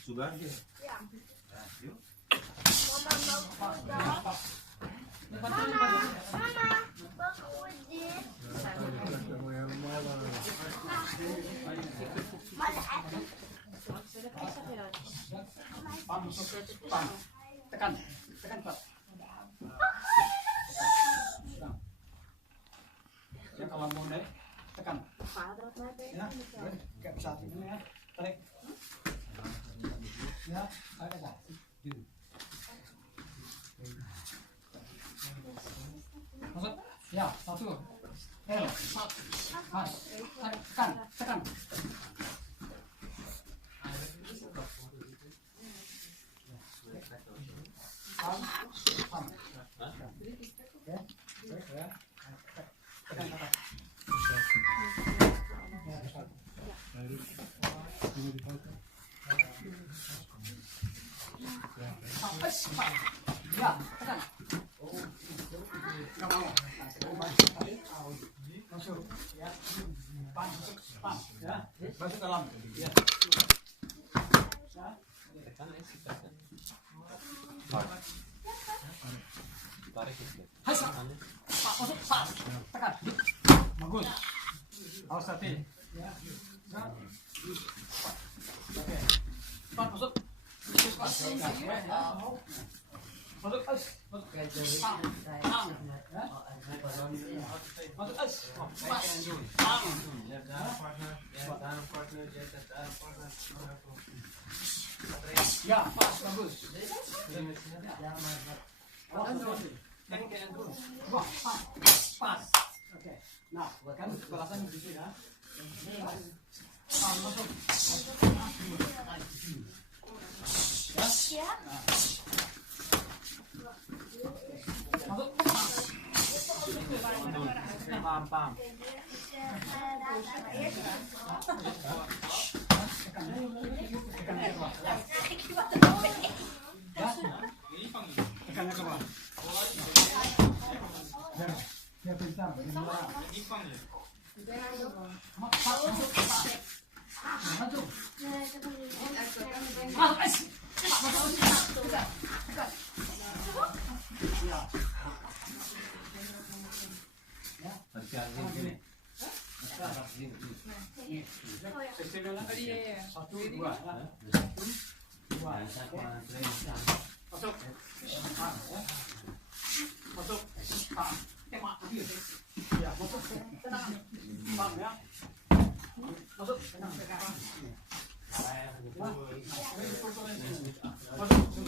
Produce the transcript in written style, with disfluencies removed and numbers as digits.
Sudah. Tekan Pak. Ya kalau mau naik tekan. Ya, nggak bisa ini ya. Tarik. Ya, ada nggak? Masuk. Ya, satu. Tekan. Masuk dalam. Ya. Tarik itu. Hai, Pak, masuk, Pak. Tekan. Bagus. Awas hati. Ya. Oke. Pak, masuk. Masuk, Pak. Masuk, Mas. Masuk. Masuk, Mas. Ya, pas, bagus. Pas. Oke. Nah, kan balasan di sini ya. Masuk. Ya. Masuk. Paham. Tekannya ke bawah. Ya, pintar. Masuk. Satu, dua. Masuk. Masuk. Tembak. Ya, masuk. Tenang. Bang ya. Masuk. Tenang. Masuk.